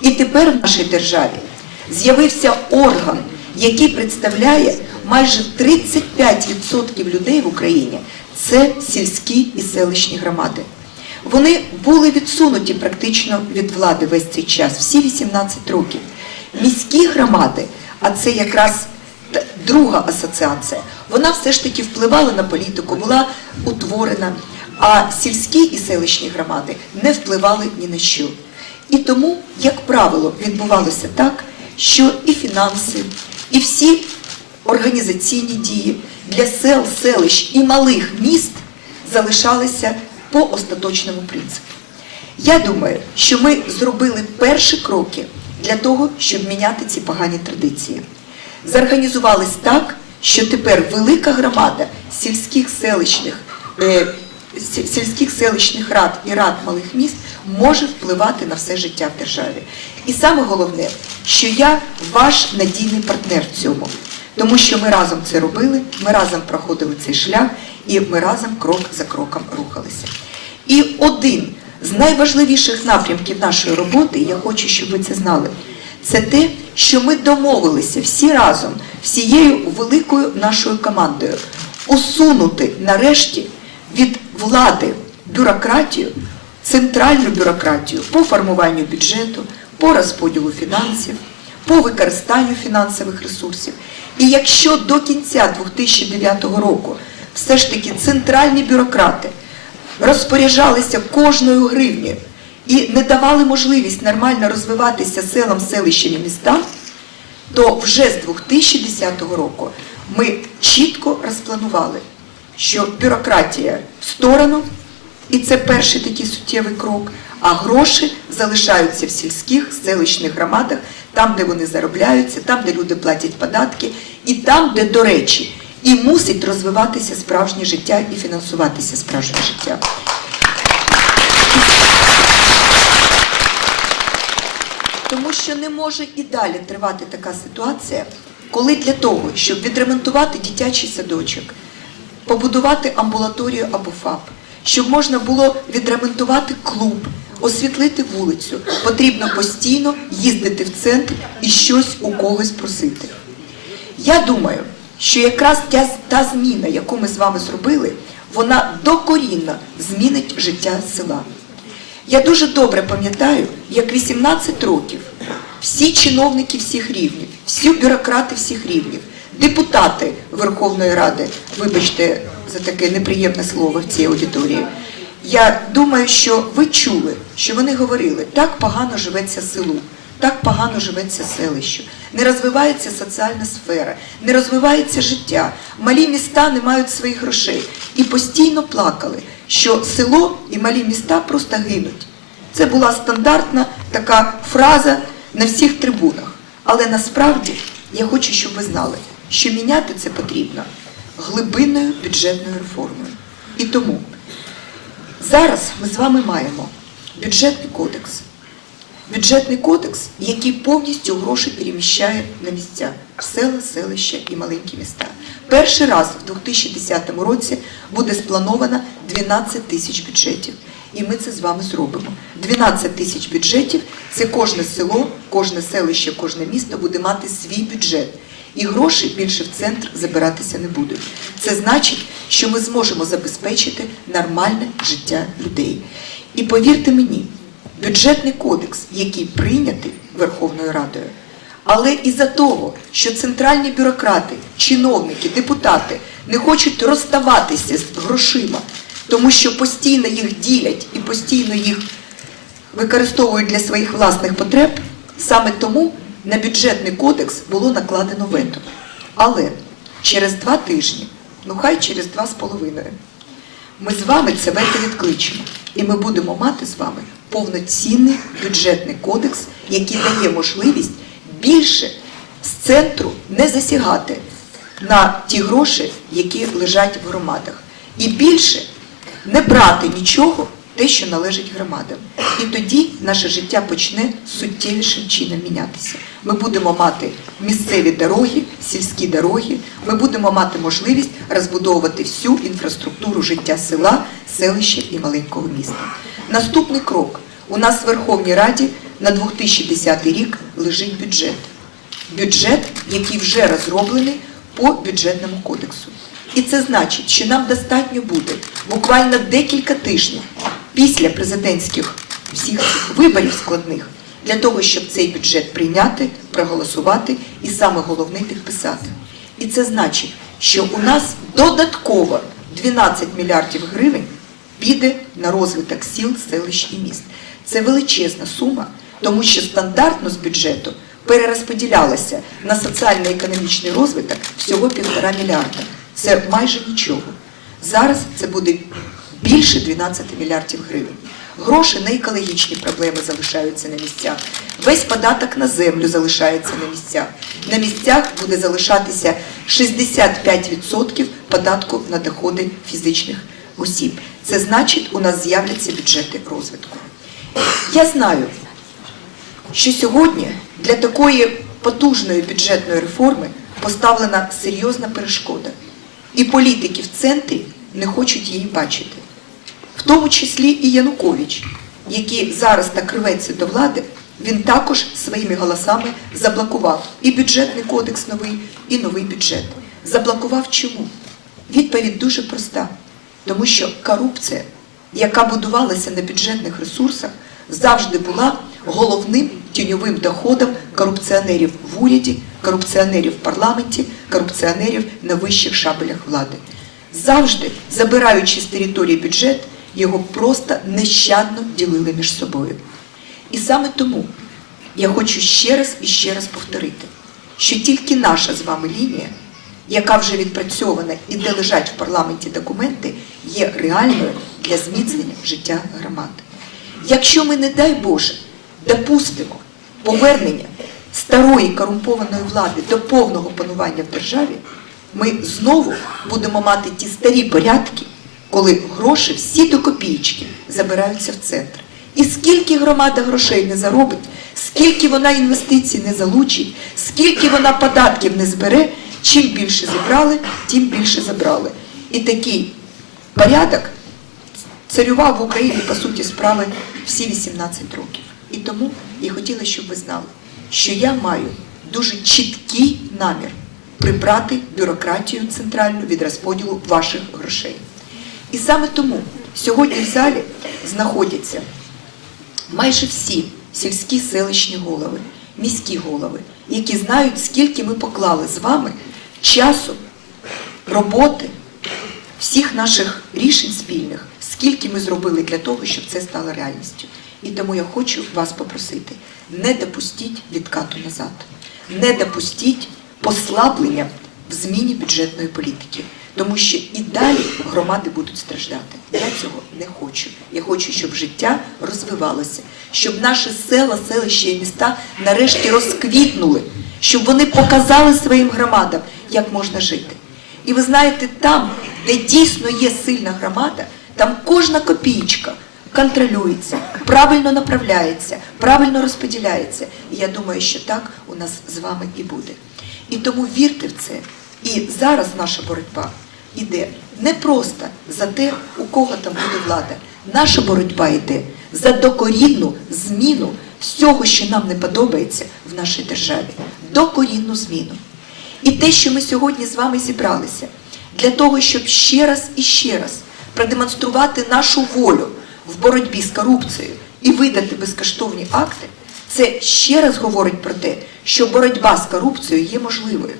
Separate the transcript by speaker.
Speaker 1: І тепер в нашій державі з'явився орган, який представляє майже 35% людей в Україні. Це сільські і селищні громади. Вони були відсунуті практично від влади весь цей час, всі 18 років. Міські громади, а це якраз друга асоціація, вона все ж таки впливала на політику, була утворена, а сільські і селищні громади не впливали ні на що. І тому, як правило, відбувалося так, що і фінанси, і всі організаційні дії для сел, селищ і малих міст залишалися по остаточному принципу. Я думаю, що ми зробили перші кроки для того, щоб міняти ці погані традиції. Зорганізувались так, що тепер велика громада сільських селищних, е, сільських селищних рад і рад малих міст може впливати на все життя в державі. І саме головне, що я ваш надійний партнер в цьому. Тому що ми разом це робили, ми разом проходили цей шлях і ми разом крок за кроком рухалися. І один з найважливіших напрямків нашої роботи, я хочу, щоб ви це знали, це те, що ми домовилися всі разом, всією великою нашою командою, усунути нарешті від влади бюрократію, центральну бюрократію по формуванню бюджету, по розподілу фінансів, по використанню фінансових ресурсів. І якщо до кінця 2009 року все ж таки центральні бюрократи розпоряджалися кожною гривнею і не давали можливість нормально розвиватися селам, селищам і містам, то вже з 2010 року ми чітко розпланували, що бюрократія в сторону, і це перший такий суттєвий крок, а гроші залишаються в сільських селищних громадах, там, де вони заробляються, там, де люди платять податки, і там, де, до речі, і мусить розвиватися справжнє життя і фінансуватися справжнє життя. Тому що не може і далі тривати така ситуація, коли для того, щоб відремонтувати дитячий садочок, побудувати амбулаторію або ФАП, щоб можна було відремонтувати клуб, освітлити вулицю, потрібно постійно їздити в центр і щось у когось просити. Я думаю, що якраз та, та зміна, яку ми з вами зробили, вона докорінно змінить життя села. Я дуже добре пам'ятаю, як 18 років всі чиновники всіх рівнів, всі бюрократи всіх рівнів, депутати Верховної Ради, вибачте за таке неприємне слово в цій аудиторії. Я думаю, що ви чули, що вони говорили, так погано живеться селу, так погано живеться селищу, не розвивається соціальна сфера, не розвивається життя, малі міста не мають своїх грошей. І постійно плакали, що село і малі міста просто гинуть. Це була стандартна така фраза на всіх трибунах. Але насправді я хочу, щоб ви знали, що міняти це потрібно глибинною бюджетною реформою. І тому зараз ми з вами маємо бюджетний кодекс. Бюджетний кодекс, який повністю гроші переміщає на місця села, селища і маленькі міста. Перший раз в 2010 році буде сплановано 12 тисяч бюджетів. І ми це з вами зробимо. 12 тисяч бюджетів це кожне село, кожне селище, кожне місто буде мати свій бюджет. І гроші більше в центр забиратися не будуть. Це значить, що ми зможемо забезпечити нормальне життя людей. І повірте мені, бюджетний кодекс, який прийнятий Верховною Радою, але із-за того, що центральні бюрократи, чиновники, депутати не хочуть розставатися з грошима, тому що постійно їх ділять і постійно їх використовують для своїх власних потреб, саме тому на бюджетний кодекс було накладено вето. Але через два тижні, ну хай через два з половиною, ми з вами це вето відкличемо. І ми будемо мати з вами повноцінний бюджетний кодекс, який дає можливість більше з центру не засягати на ті гроші, які лежать в громадах. І більше не брати нічого, те, що належить громадам. І тоді наше життя почне суттєвішим чином мінятися. Ми будемо мати місцеві дороги, сільські дороги, ми будемо мати можливість розбудовувати всю інфраструктуру життя села, селища і маленького міста. Наступний крок. У нас в Верховній Раді на 2010 рік лежить бюджет. Бюджет, який вже розроблений по бюджетному кодексу. І це значить, що нам достатньо буде буквально декілька тижнів після президентських всіх виборів складних для того, щоб цей бюджет прийняти, проголосувати і саме головне підписати. І це значить, що у нас додатково 12 мільярдів гривень піде на розвиток сіл, селищ і міст. Це величезна сума, тому що стандартно з бюджету перерозподілялося на соціально-економічний розвиток всього півтора мільярда. Це майже нічого. Зараз це буде більше 12 мільярдів гривень. Гроші на екологічні проблеми залишаються на місцях. Весь податок на землю залишається на місцях. На місцях буде залишатися 65% податку на доходи фізичних осіб. Це значить, у нас з'являться бюджети розвитку. Я знаю, що сьогодні для такої потужної бюджетної реформи поставлена серйозна перешкода. І політики в центрі не хочуть її бачити. В тому числі і Янукович, який зараз так рветься до влади, він також своїми голосами заблокував і бюджетний кодекс новий, і новий бюджет. Заблокував чому? Відповідь дуже проста. Тому що корупція, яка будувалася на бюджетних ресурсах, завжди була головним тіньовим доходом корупціонерів в уряді, корупціонерів в парламенті, корупціонерів на вищих шабелях влади. Завжди, забираючи з території бюджет, його просто нещадно ділили між собою. І саме тому я хочу ще раз і ще раз повторити, що тільки наша з вами лінія, яка вже відпрацьована і де лежать в парламенті документи, є реальною для зміцнення життя громад. Якщо ми, не дай Боже, допустимо повернення старої корумпованої влади до повного панування в державі, ми знову будемо мати ті старі порядки, коли гроші всі до копійки забираються в центр. І скільки громада грошей не заробить, скільки вона інвестицій не залучить, скільки вона податків не збере, чим більше зібрали, тим більше забрали. І такий порядок царював в Україні, по суті, справи всі 18 років. І тому я хотіла, щоб ви знали, що я маю дуже чіткий намір прибрати бюрократію центральну від розподілу ваших грошей. І саме тому сьогодні в залі знаходяться майже всі сільські селищні голови, міські голови, які знають, скільки ми поклали з вами часу, роботи, всіх наших рішень спільних, скільки ми зробили для того, щоб це стало реальністю. І тому я хочу вас попросити, не допустіть відкату назад, не допустіть послаблення в зміні бюджетної політики. Тому що і далі громади будуть страждати. Я цього не хочу. Я хочу, щоб життя розвивалося, щоб наші села, селища і міста нарешті розквітнули, щоб вони показали своїм громадам, як можна жити. І ви знаєте, там, де дійсно є сильна громада, там кожна копійка контролюється, правильно направляється, правильно розподіляється. І я думаю, що так у нас з вами і буде. І тому вірте в це. І зараз наша боротьба йде не просто за те, у кого там буде влада. Наша боротьба йде за докорінну зміну всього, що нам не подобається в нашій державі. Докорінну зміну. І те, що ми сьогодні з вами зібралися, для того, щоб ще раз і ще раз продемонструвати нашу волю в боротьбі з корупцією і видати безкоштовні акти, це ще раз говорить про те, що боротьба з корупцією є можливою.